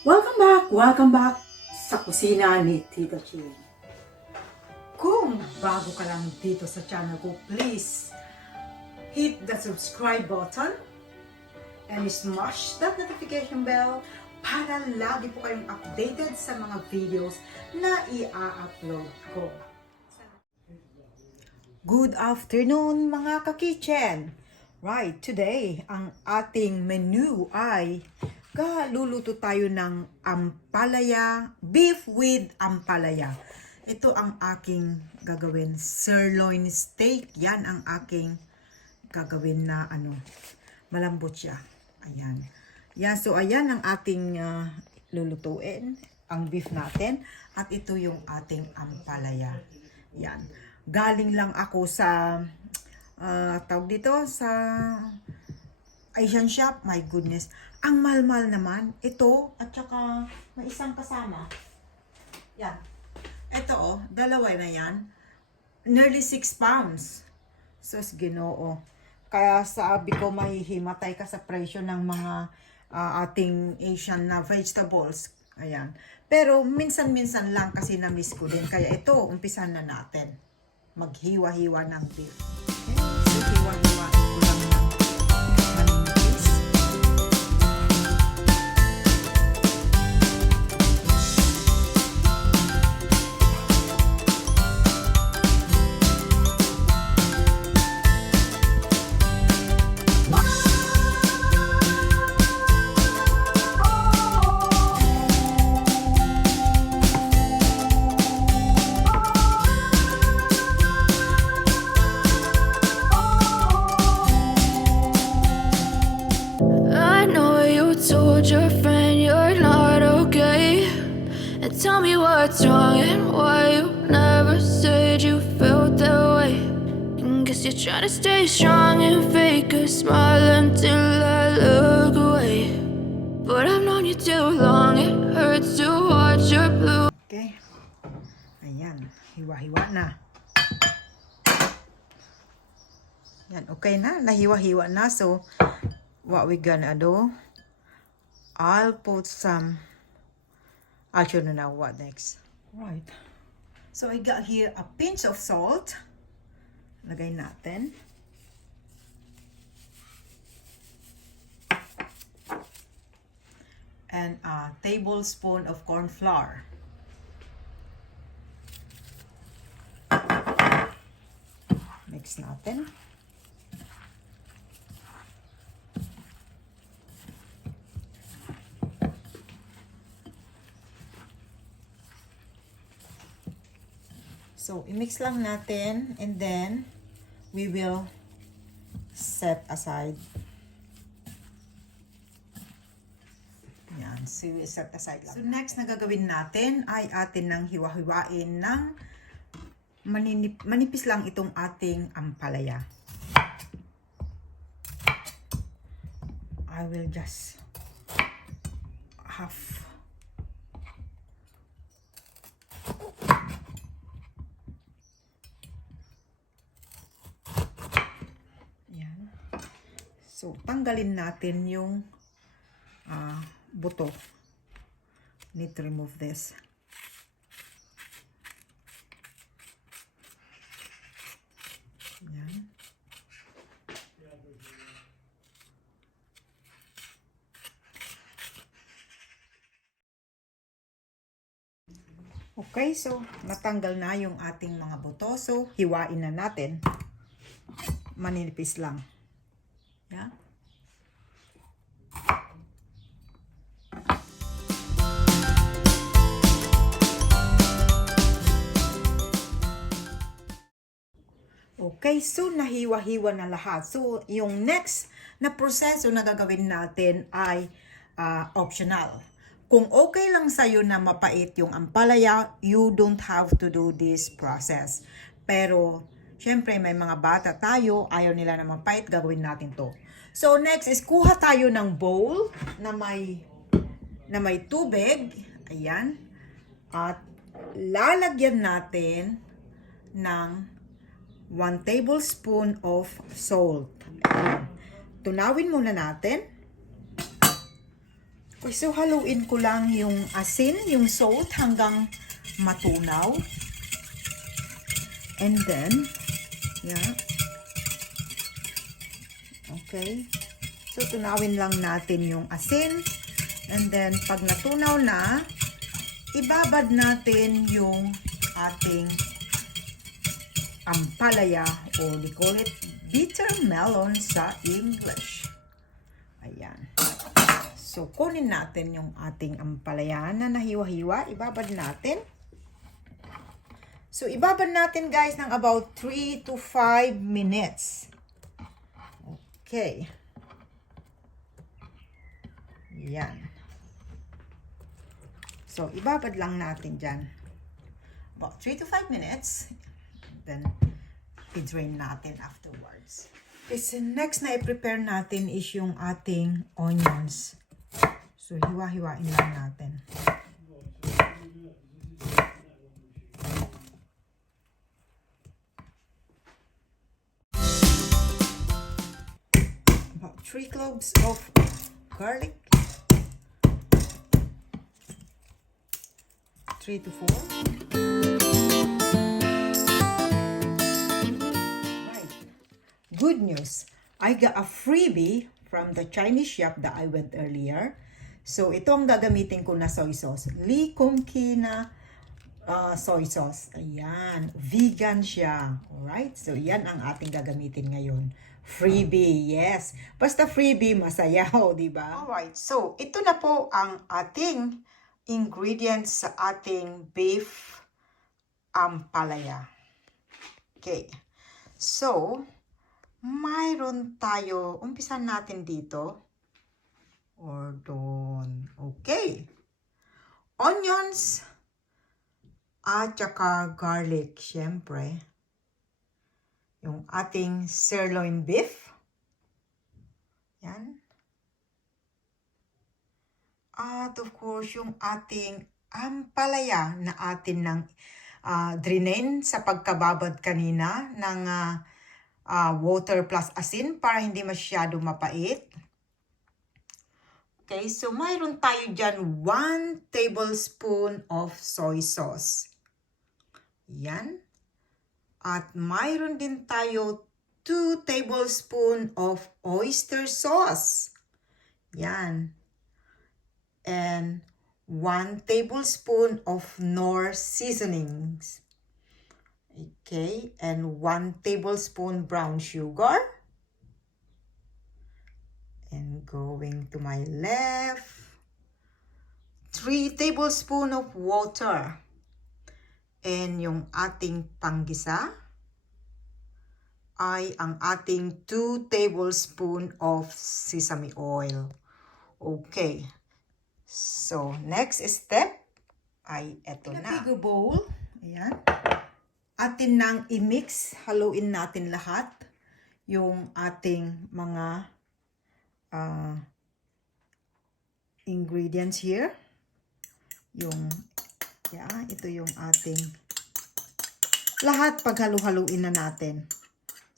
Welcome back sa kusina ni Tita Chin. Kung bago ka lang dito sa channel ko, please hit the subscribe button and smash that notification bell para lagi po kayong updated sa mga videos na i-upload ko. Good afternoon mga ka-kitchen! Right, today ang ating menu ay luluto tayo ng ampalaya, beef with ampalaya. Ito ang aking gagawin, sirloin steak. Yan ang aking gagawin na malambot siya. Ayan. Yan, so ayan ang ating lulutuin, ang beef natin. At ito yung ating ampalaya. Yan. Galing lang ako sa tawag dito sa Asian shop. My goodness. Ang mahal-mahal naman. Ito, at saka may isang kasama. Yan. Ito, dalawa na yan. Nearly 6 pounds. Sus, Ginoo. Kaya sabi ko, mahihimatay ka sa presyo ng mga ating Asian na vegetables. Ayan. Pero minsan-minsan lang kasi na-miss ko din. Kaya ito, umpisan na natin. Maghiwa-hiwa ng beef. Okay? So, hiwa-hiwa ko lang ng manipis. I know you told your friend you're not okay. And tell me what's wrong and why you never said you felt that way. And guess you're trying to stay strong and fake a smile until I look away. But I've known you too long, it hurts to watch your blue. Okay. Ayan. Hiwa-hiwa na. Yan. Okay na. Nahiwa-hiwa na. So, what we gonna do? I'll show you now what next. Right. So, I got here a pinch of salt. Lagay natin. And a tablespoon of corn flour. Mix natin. So, i-mix lang natin and then we will set aside. Yan. So, we set aside lang. So, next na gagawin natin ay atin nang hiwa-hiwain ng manipis lang itong ating ampalaya. I will just half. So, tanggalin natin yung buto. Need to remove this. Yan. Okay, so natanggal na yung ating mga buto. So, hiwain na natin. Maninipis lang. Yeah. Okay, so nahiwa-hiwa na lahat. So, yung next na proseso na gagawin natin ay optional. Kung okay lang sa'yo na mapait yung ampalaya, you don't have to do this process. Pero, syempre, may mga bata tayo, ayaw nila na mapait, gagawin natin to. So, next is kuha tayo ng bowl na may tubig. Ayan. At lalagyan natin ng 1 tablespoon of salt. Ayan. Tunawin muna natin. Okay, so haluin ko lang yung asin, yung salt hanggang matunaw. And then, yeah. Okay. So, tunawin lang natin yung asin. And then, pag natunaw na, ibabad natin yung ating ampalaya or we call it bitter melon sa English. Ayan. So, kunin natin yung ating ampalaya na nahiwa-hiwa. Ibabad natin. So, ibabad natin guys ng about 3 to 5 minutes. Okay. Yan. So, ibabad lang natin dyan. About 3 to 5 minutes. Then, i-drain natin afterwards. Okay, so next na i-prepare natin is yung ating onions. So, hiwa-hiwain lang natin. About 3 cloves of garlic. 3 to 4. Right. Good news. I got a freebie from the Chinese shop that I went earlier. So, ito ang gagamitin ko na soy sauce. Lee Kum Kee na soy sauce. Ayan. Vegan siya. Alright? So, yan ang ating gagamitin ngayon. Freebie. Yes. Basta freebie, masayaw. Diba? Alright. So, ito na po ang ating ingredients sa ating beef ampalaya. Okay. So, mayroon tayo. Umpisan natin dito. Or doon. Okay. Onions. At saka garlic. Siyempre. Yung ating sirloin beef. Yan. At of course, yung ating ampalaya na atin ng drainin sa pagkababad kanina ng water plus asin para hindi masyado mapait. Okay, so mayroon tayo dyan 1 tablespoon of soy sauce. Yan. At mayroon din tayo 2 tablespoon of oyster sauce. Yan. And 1 tablespoon of Knorr seasonings. Okay, and 1 tablespoon brown sugar. And going to my left, 3 tablespoon of water. And yung ating panggisa ay ang ating 2 tablespoon of sesame oil. Okay. So, next step ay eto na. Big bowl. Ayan. Atin nang i-mix. Haluin natin lahat. Yung ating mga ingredients here. Ito yung ating lahat paghalu-haluin na natin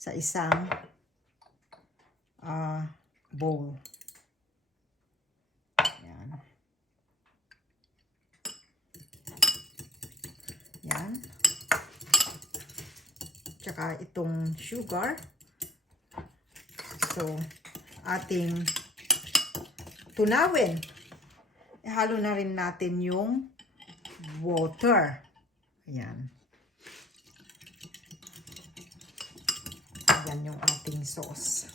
sa isang bowl. Yan. Tsaka itong sugar. So, ating tunawin. Ihalo na rin natin yung water. Ayan. Ayan yung ating sauce.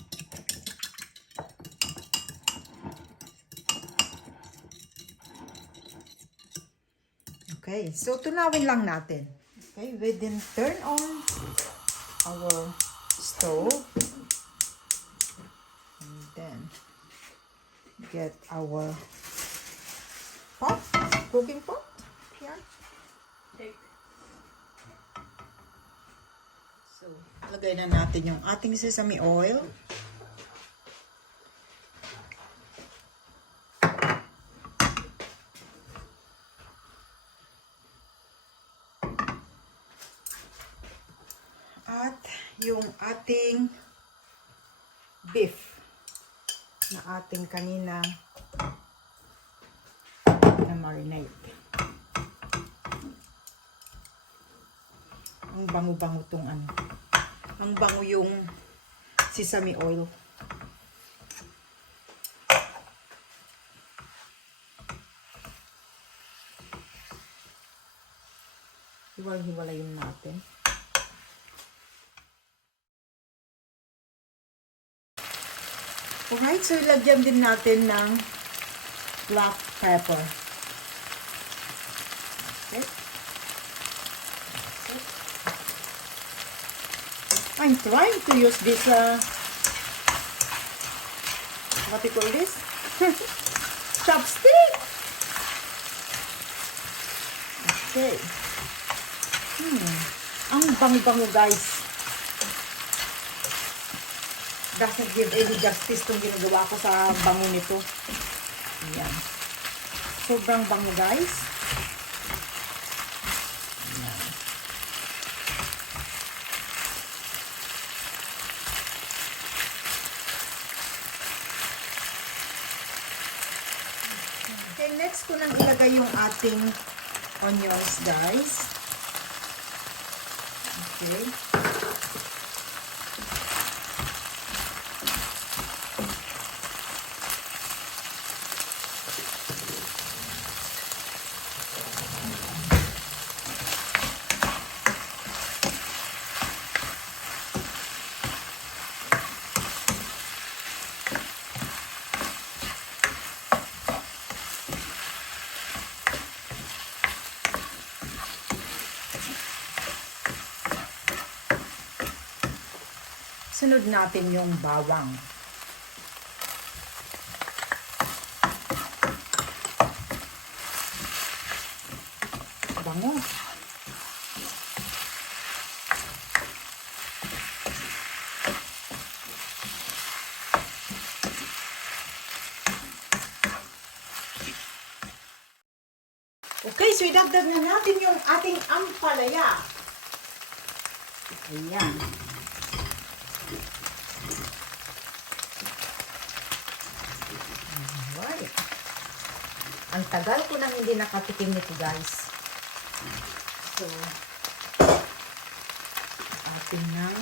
Okay, so tunawin lang natin. Okay, we then turn on our stove. And then get our pot, cooking pot. Here. So, lagay na natin yung ating sesame oil. At yung ating beef na ating kanina marinate. Ang bango-bango tong ano. Ang bango yung sesame oil. Hiwalay-hiwalayin natin. Alright, so ilagyan din natin ng black pepper. Okay. I'm trying to use this, what do you call this? Chopstick! Okay. Ang bango-bango, guys. Doesn't give any justice itong ginagawa ko sa bango nito. Ayan. Sobrang bango, guys. Ayan. Okay, next ko nang ilagay yung ating onions, guys. Okay. Sunod natin yung bawang. Bango. Okay, so idagdag na natin yung ating ampalaya. Ayan. Alright. Ang tagal ko nang hindi nakatikim nito, guys. So, ating nang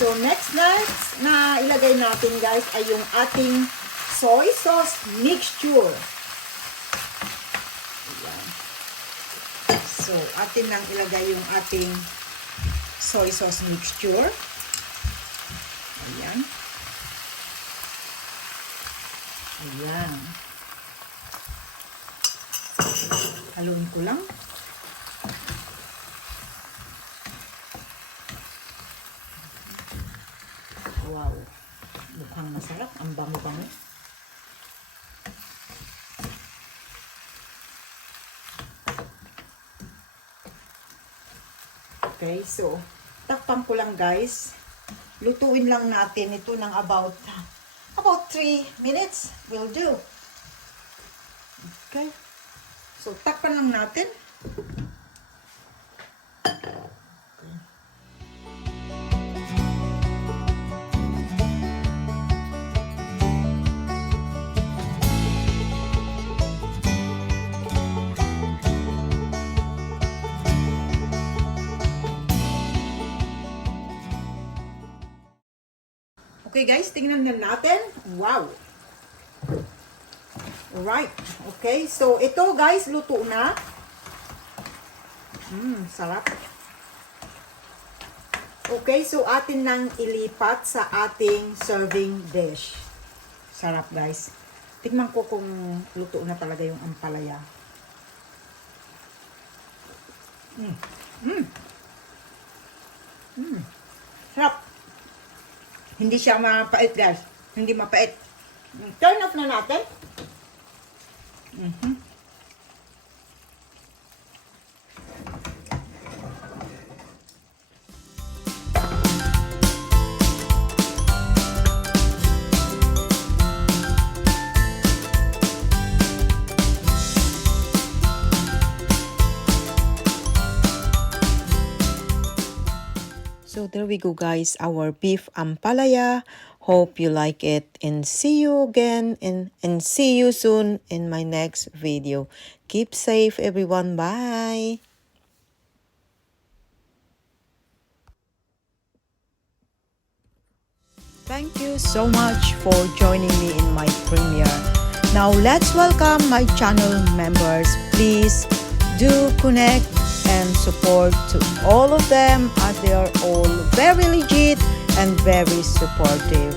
So, next na ilagay natin, guys, ay yung ating soy sauce mixture. Ayan. So, atin nang ilagay yung ating soy sauce mixture. Ayan. Ayan. Haluin ko lang. Wow. Mukhang masarap. Ang bango-bango. Okay, so takpan ko lang, guys. Lutuin lang natin ito ng about 3 minutes will do. Okay. So takpan lang natin. Okay, guys, tingnan na natin. Wow. Alright. Okay, so ito, guys, luto na. Sarap. Okay, so atin nang ilipat sa ating serving dish. Sarap, guys. Tingnan ko kung luto na talaga yung ampalaya. Sarap. Hindi siya mapait, guys. Hindi mapait. Turn off na natin. So there we go, guys, our beef ampalaya Hope you like it and see you again and see you soon in my next video. Keep safe, everyone. Bye. Thank you so much for joining me in my premiere. Now let's welcome my channel members. Please do connect and support to all of them as they are all very legit and very supportive.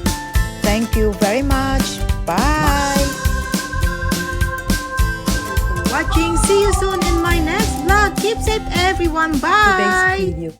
Thank you very much. Bye. Watching. See you soon in my next vlog. Keep safe, everyone. Bye. Today's video